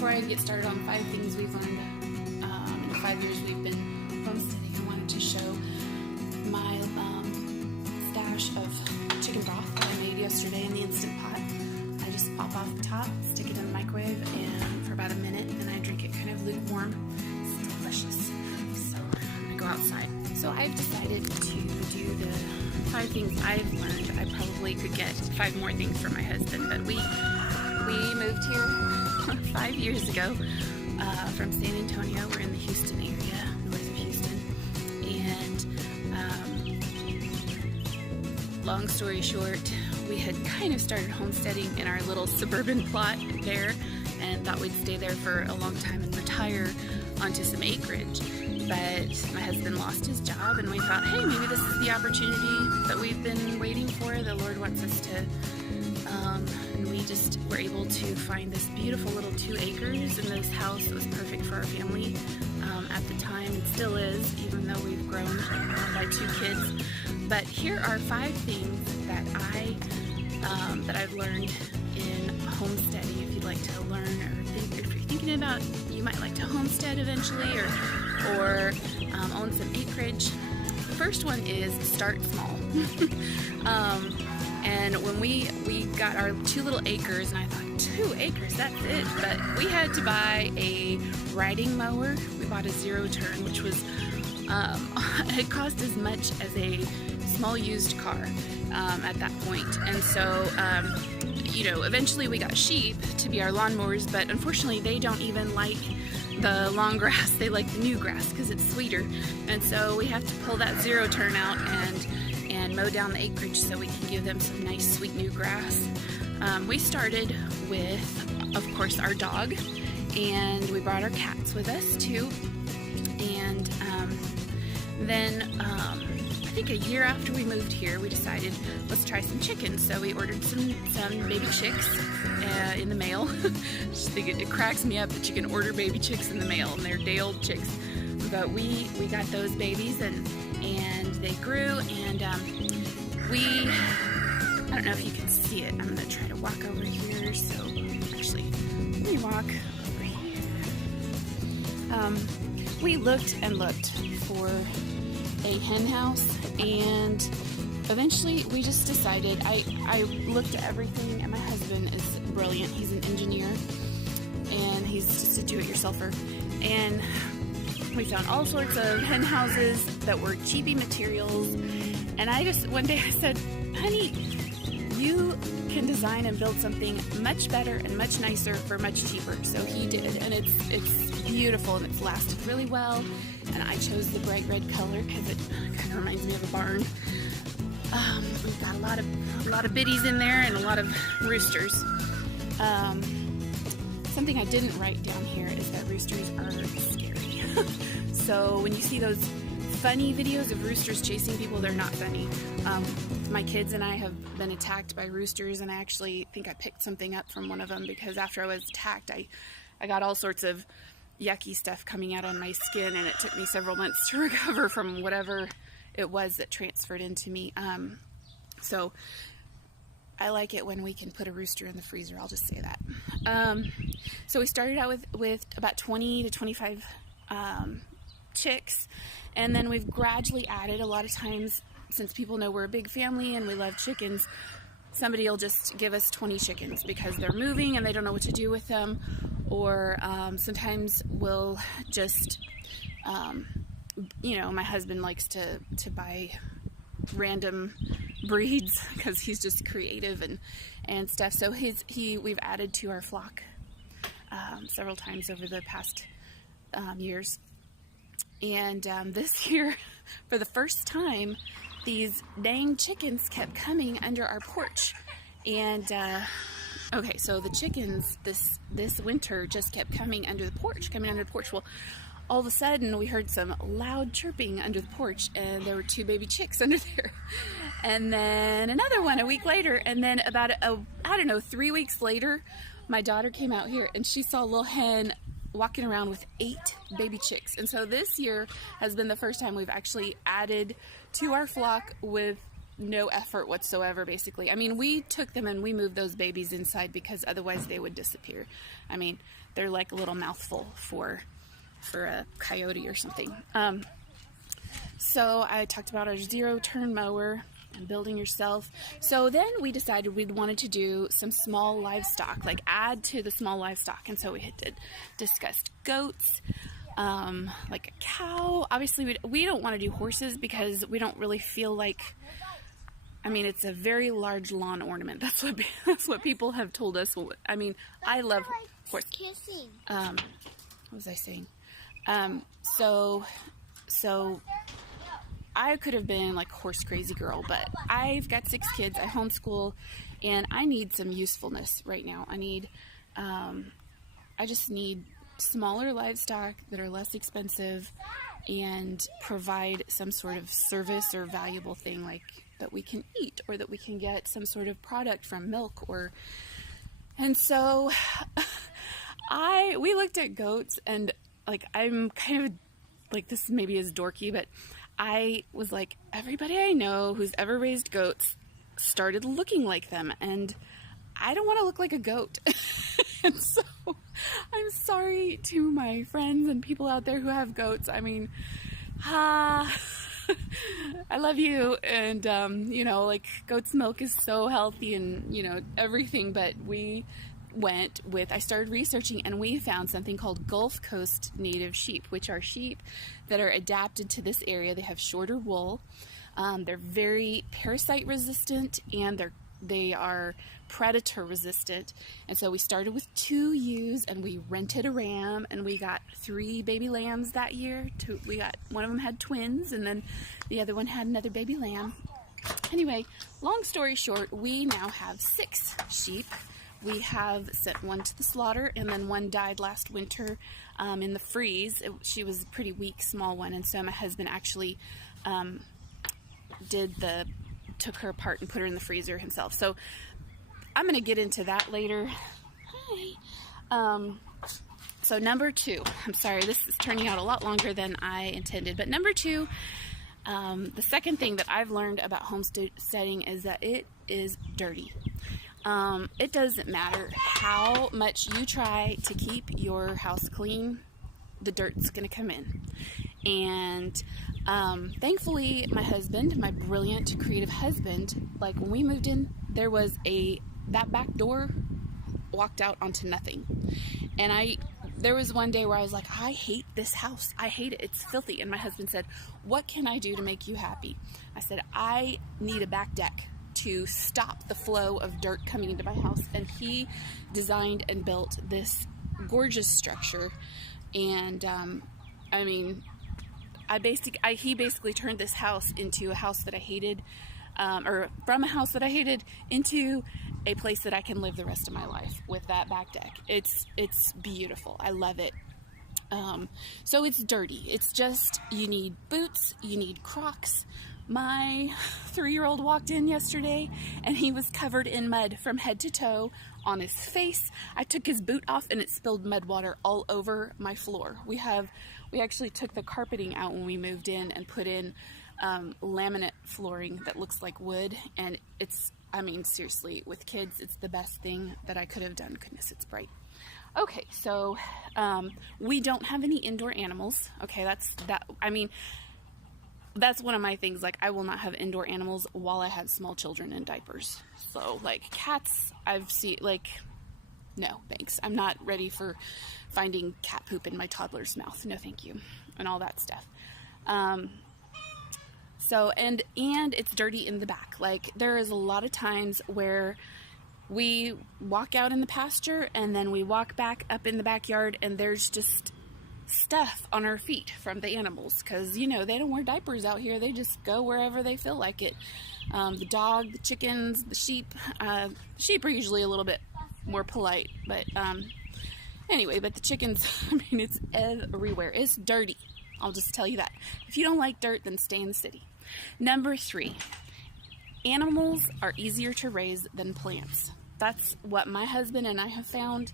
before I get started on 5 things we've learned in the 5 years we've been homesteading, I wanted to show my stash of chicken broth that I made yesterday in the Instant Pot. I just pop off the top, stick it in the microwave, and for about a minute, and I drink it kind of lukewarm. It's delicious. So I'm gonna go outside. So I've decided to do the 5 things I've learned. I probably could get 5 more things from my husband, but we moved here 5 years ago from San Antonio. We're in the Houston area, north of Houston, and long story short, we had kind of started homesteading in our little suburban plot there and thought we'd stay there for a long time and retire onto some acreage. But my husband lost his job, and we thought, hey, maybe this is the opportunity that we've been waiting for. The Lord wants us to, and we just were able to find this beautiful little 2 acres in this house that was perfect for our family at the time. It still is, even though we've grown by 2 kids. But here are 5 things that I've learned in homesteading. If you'd like to learn, or if you're thinking about, you might like to homestead eventually, or own some acreage. The first one is start small. And when we got our 2 little acres, and I thought 2 acres, that's it. But we had to buy a riding mower. We bought a 0-turn, which was it cost as much as a small used car at that point. And so you know, eventually we got sheep to be our lawnmowers, but unfortunately they don't even like the long grass. They like the new grass because it's sweeter. And so we have to pull that 0-turn out and mow down the acreage so we can give them some nice sweet new grass. We started with, of course, our dog, and we brought our cats with us too. And then I think a year after we moved here, we decided, let's try some chickens. So we ordered some baby chicks in the mail. Just think it cracks me up that you can order baby chicks in the mail, and they're day-old chicks. But we got those babies, and they grew, and I don't know if you can see it. I'm gonna try to walk over here. So actually, let me walk over here. We looked and looked for a hen house, and eventually we just decided, I looked at everything, and my husband is brilliant. He's an engineer, and he's just a do-it-yourselfer, and we found all sorts of hen houses that were cheapy materials. And one day I said, honey, you can design and build something much better and much nicer for much cheaper. So he did, and it's beautiful, and it's lasted really well. And I chose the bright red color because it kind of reminds me of a barn. We've got a lot of biddies in there and a lot of roosters. Something I didn't write down here is that roosters are scary. So when you see those funny videos of roosters chasing people, they're not funny. My kids and I have been attacked by roosters, and I actually think I picked something up from one of them, because after I was attacked, I got all sorts of yucky stuff coming out on my skin, and it took me several months to recover from whatever it was that transferred into me. So I like it when we can put a rooster in the freezer, I'll just say that. So we started out with about 20 to 25 chicks, and then we've gradually added. A lot of times, since people know we're a big family and we love chickens, somebody will just give us 20 chickens because they're moving and they don't know what to do with them. Or sometimes we'll just, you know, my husband likes to buy random breeds because he's just creative and stuff. So we've added to our flock several times over the past years. And this year, for the first time, these dang chickens kept coming under our porch. And okay, so the chickens this winter just kept coming under the porch. Well, all of a sudden we heard some loud chirping under the porch, and there were 2 baby chicks under there. And then another one a week later, and then about I don't know, 3 weeks later, my daughter came out here and she saw a little hen walking around with 8 baby chicks. And so this year has been the first time we've actually added to our flock with no effort whatsoever, basically. I mean, we took them and we moved those babies inside because otherwise they would disappear. I mean, they're like a little mouthful for a coyote or something. So I talked about our 0-turn mower and building yourself. So then we decided we wanted to do some small livestock, like add to the small livestock. And so we discussed goats, like a cow. Obviously, we don't want to do horses because we don't really feel like, I mean, it's a very large lawn ornament. That's what people have told us. I mean, I love horse. What was I saying? So I could have been like horse crazy girl, but I've got 6 kids. I homeschool, and I need some usefulness right now. I just need smaller livestock that are less expensive and provide some sort of service or valuable thing, like that we can eat or that we can get some sort of product from, milk or. And so we looked at goats, and like, I'm kind of like, this maybe is dorky, but I was like, everybody I know who's ever raised goats started looking like them, and I don't want to look like a goat. And so I'm sorry to my friends and people out there who have goats. I mean, I love you, and you know, like, goat's milk is so healthy and, you know, everything, but I started researching, and we found something called Gulf Coast native sheep, which are sheep that are adapted to this area. They have shorter wool. They're very parasite resistant, and they are predator resistant. And so we started with 2 ewes, and we rented a ram, and we got 3 baby lambs that year. One of them had twins, and then the other one had another baby lamb. Anyway, long story short, we now have 6 sheep. We have sent one to the slaughter, and then one died last winter in the freeze. She was a pretty weak, small one, and so my husband actually took her apart and put her in the freezer himself. So I'm going to get into that later. Hi. So number 2, I'm sorry, this is turning out a lot longer than I intended, but number 2, the second thing that I've learned about homesteading is that it is dirty. It doesn't matter how much you try to keep your house clean, the dirt's going to come in. And thankfully, my husband, my brilliant, creative husband, like, when we moved in, there was that back door walked out onto nothing. And there was one day where I was like, I hate this house. I hate it. It's filthy. And my husband said, what can I do to make you happy? I said, I need a back deck to stop the flow of dirt coming into my house. And he designed and built this gorgeous structure. And I mean, he basically turned this house into a house that I hated, or from a house that I hated into a place that I can live the rest of my life with that back deck. It's beautiful. I love it. So it's dirty. It's just, you need boots, you need Crocs. My 3-year-old walked in yesterday, and he was covered in mud from head to toe on his face. I took his boot off, and it spilled mud water all over my floor. We actually took the carpeting out when we moved in and put in laminate flooring that looks like wood, and I mean, seriously, with kids, it's the best thing that I could have done. Goodness, it's bright. Okay, so we don't have any indoor animals. Okay, that's one of my things. Like, I will not have indoor animals while I have small children in diapers. So, like, cats, I've seen, like, no, thanks. I'm not ready for finding cat poop in my toddler's mouth. No, thank you. And all that stuff. So, and it's dirty in the back. Like, there is a lot of times where we walk out in the pasture, and then we walk back up in the backyard, and there's just stuff on our feet from the animals, because, you know, they don't wear diapers out here. They just go wherever they feel like it. The dog, the chickens, the sheep. Sheep are usually a little bit more polite, but anyway, but the chickens, I mean, it's everywhere. It's dirty. I'll just tell you that. If you don't like dirt, then stay in the city. Number 3, animals are easier to raise than plants. That's what my husband and I have found.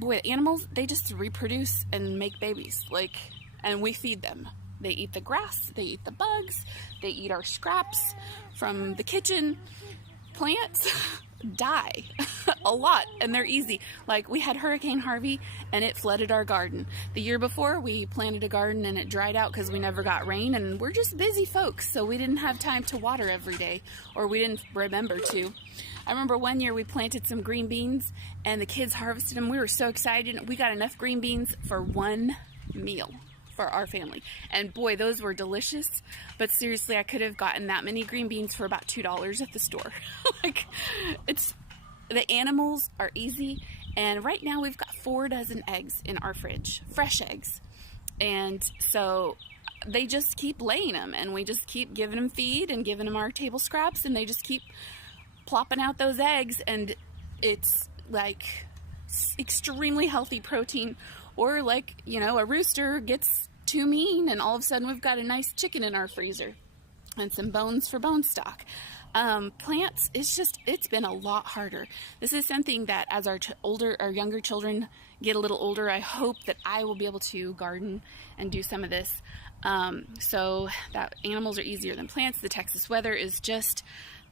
Boy, animals, they just reproduce and make babies, like, and we feed them. They eat the grass, they eat the bugs, they eat our scraps from the kitchen. Plants die a lot, and they're easy. Like, we had Hurricane Harvey and it flooded our garden. The year before, we planted a garden and it dried out because we never got rain, and we're just busy folks, so we didn't have time to water every day, or we didn't remember to. I remember one year we planted some green beans and the kids harvested them. We were so excited. We got enough green beans for one meal for our family, and boy, those were delicious. But seriously, I could have gotten that many green beans for about $2 at the store. Like, the animals are easy, and right now we've got 4 dozen eggs in our fridge, fresh eggs, and so they just keep laying them, and we just keep giving them feed and giving them our table scraps, and they just keep plopping out those eggs, and it's like extremely healthy protein. Or like, you know, a rooster gets too mean and all of a sudden we've got a nice chicken in our freezer and some bones for bone stock. Plants, it's been a lot harder. This is something that as our younger children get a little older, I hope that I will be able to garden and do some of this. So that animals are easier than plants. The Texas weather is just,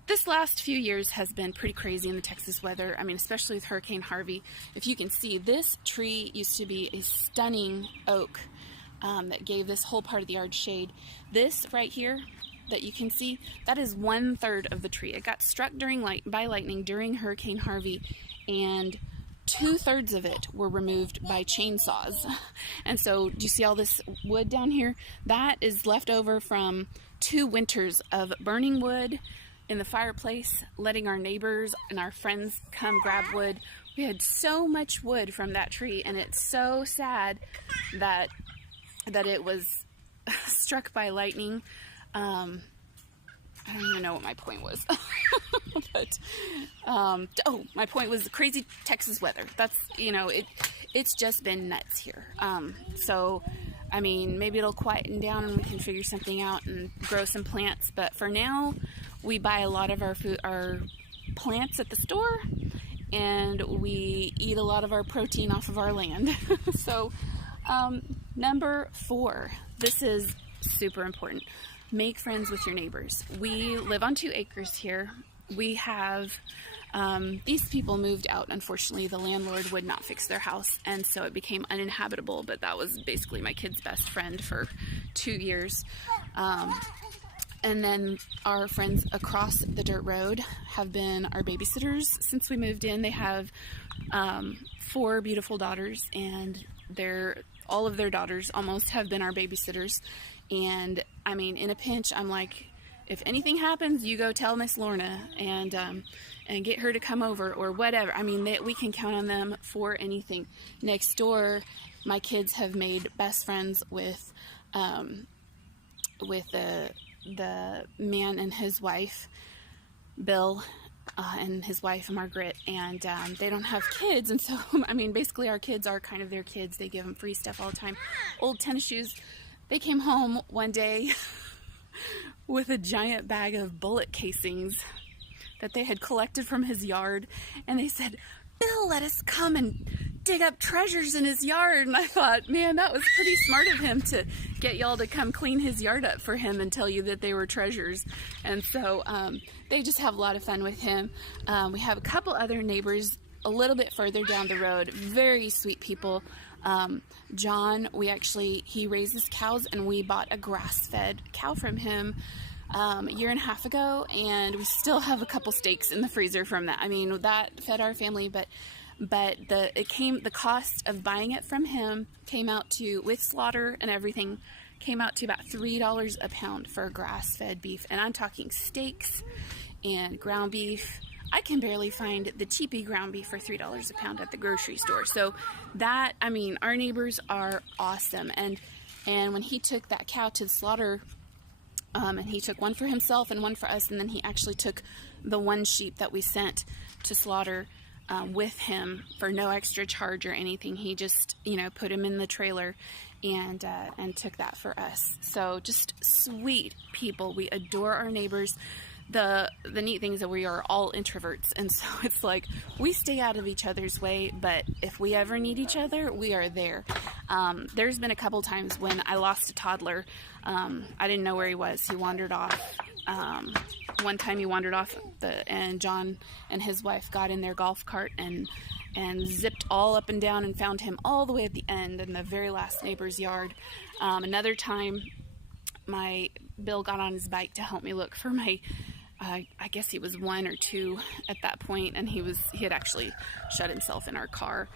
this last few years has been pretty crazy in the Texas weather. I mean, especially with Hurricane Harvey. If you can see, this tree used to be a stunning oak that gave this whole part of the yard shade. This right here that you can see, that is 1/3 of the tree. It got struck by lightning during Hurricane Harvey, and 2/3 of it were removed by chainsaws. And so, do you see all this wood down here? That is left over from 2 winters of burning wood in the fireplace, letting our neighbors and our friends come grab wood. We had so much wood from that tree, and it's so sad that it was struck by lightning. I don't even know what my point was. But my point was the crazy Texas weather. That's, you know, it's just been nuts here. So I mean, maybe it'll quieten down and we can figure something out and grow some plants, but for now we buy a lot of our plants at the store, and we eat a lot of our protein off of our land. So number 4, this is super important. Make friends with your neighbors. We live on 2 acres here. We have these people moved out. Unfortunately, the landlord would not fix their house, and so it became uninhabitable, but that was basically my kid's best friend for 2 years. And then our friends across the dirt road have been our babysitters since we moved in. They have 4 beautiful daughters, and all of their daughters almost have been our babysitters. And I mean, in a pinch, I'm like, if anything happens, you go tell Miss Lorna and get her to come over or whatever. I mean, we can count on them for anything. Next door, my kids have made best friends with the man and his wife, Bill, and his wife, Margaret, and they don't have kids, and so, I mean, basically our kids are kind of their kids. They give them free stuff all the time. Old tennis shoes. They came home one day with a giant bag of bullet casings that they had collected from his yard, and they said, "Bill, let us come and dig up treasures in his yard." And I thought, man, that was pretty smart of him to get y'all to come clean his yard up for him and tell you that they were treasures. And so they just have a lot of fun with him. We have a couple other neighbors a little bit further down the road, very sweet people. John, he raises cows, and we bought a grass-fed cow from him a year and a half ago, and we still have a couple steaks in the freezer from that. I mean, that fed our family, but the cost of buying it from him came out to, with slaughter and everything, came out to about $3 a pound for grass-fed beef. And I'm talking steaks and ground beef. I can barely find the cheapy ground beef for $3 a pound at the grocery store. So that, I mean, our neighbors are awesome. And when he took that cow to the slaughter, and he took one for himself and one for us, and then he actually took the one sheep that we sent to slaughter with him for no extra charge or anything. He just, put him in the trailer and took that for us. So just sweet people. We adore our neighbors. the neat thing is that we are all introverts, and so it's like we stay out of each other's way, but if we ever need each other, we are there. There's been a couple times when I lost a toddler. I didn't know where he was. He wandered off. One time he wandered off, and John and his wife got in their golf cart and zipped all up and down and found him all the way at the end in the very last neighbor's yard. Another time, Bill got on his bike to help me look for my, I guess he was 1 or 2 at that point, and he had actually shut himself in our car.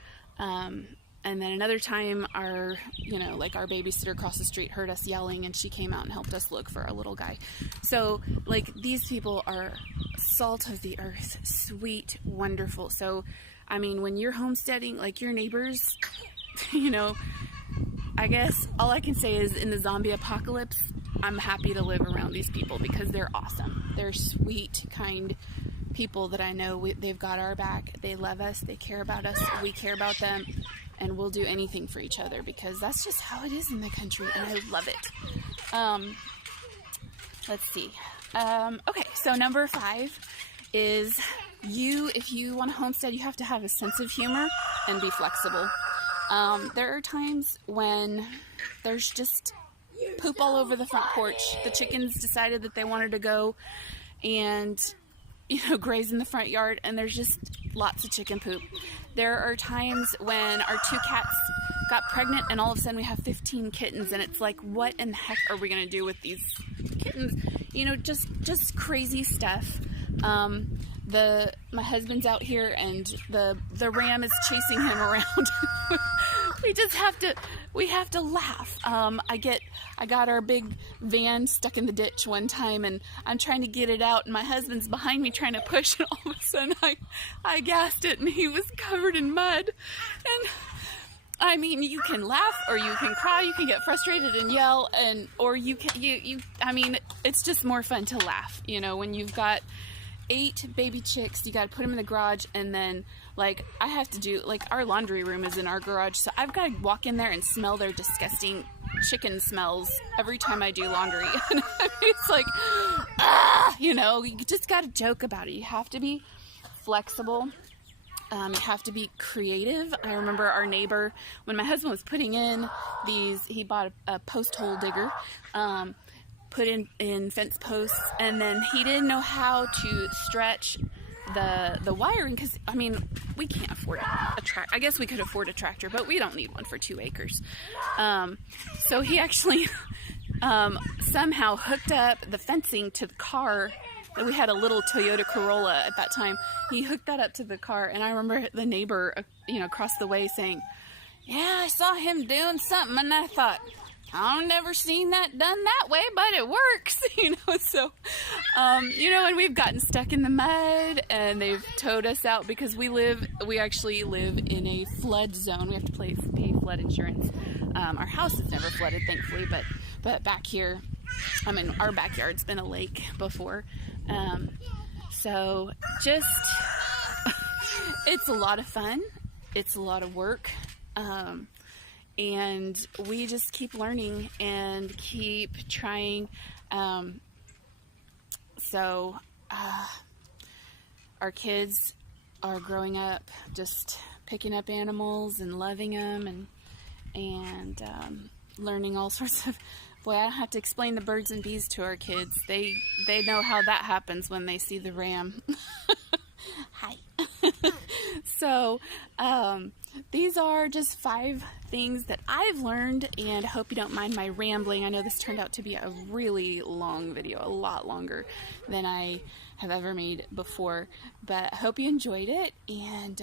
And then another time, our babysitter across the street heard us yelling, and she came out and helped us look for our little guy. So, like, these people are salt of the earth, sweet, wonderful. So, I mean, when you're homesteading, like, your neighbors, I guess all I can say is in the zombie apocalypse, I'm happy to live around these people because they're awesome. They're sweet, kind people that I know. They've got our back. They love us. They care about us. We care about them. And we'll do anything for each other because that's just how it is in the country, and I love it. Let's see. Okay, so number 5 is if you want to homestead, you have to have a sense of humor and be flexible. There are times when there's just poop all over the front porch. The chickens decided that they wanted to go and graze in the front yard, and there's just lots of chicken poop. There are times when our 2 cats got pregnant and all of a sudden we have 15 kittens, and it's like, what in the heck are we going to do with these kittens? Just crazy stuff. My husband's out here and the ram is chasing him around. We have to laugh. I got our big van stuck in the ditch one time, and I'm trying to get it out, and my husband's behind me trying to push, and all of a sudden I gassed it, and he was covered in mud. And I mean, you can laugh, or you can cry, you can get frustrated and yell, or it's just more fun to laugh. When you've got 8 baby chicks, you got to put them in the garage, and then I have to do, our laundry room is in our garage, so I've got to walk in there and smell their disgusting chicken smells every time I do laundry. And it's like, you just got to joke about it. You have to be flexible. You have to be creative. I remember our neighbor, when my husband was putting in he bought a post hole digger, put in fence posts, and then he didn't know how to stretch the wiring, because we can't afford a tractor. I guess we could afford a tractor, but we don't need one for 2 acres. So he actually somehow hooked up the fencing to the car. We had a little Toyota Corolla at that time. He hooked that up to the car, and I remember the neighbor across the way saying, "Yeah, I saw him doing something," and I thought, I've never seen that done that way, but it works, so, and we've gotten stuck in the mud, and they've towed us out because we actually live in a flood zone. We have to pay flood insurance. Our house has never flooded, thankfully, but back here, our backyard's been a lake before. So just, it's a lot of fun. It's a lot of work. And we just keep learning and keep trying. So our kids are growing up just picking up animals and loving them and learning all sorts of, boy, I don't have to explain the birds and bees to our kids. They know how that happens when they see the ram. Hi. So, these are just 5 things that I've learned, and I hope you don't mind my rambling. I know this turned out to be a really long video, a lot longer than I have ever made before, but I hope you enjoyed it, and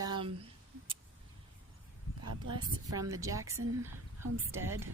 God bless from the Jackson Homestead.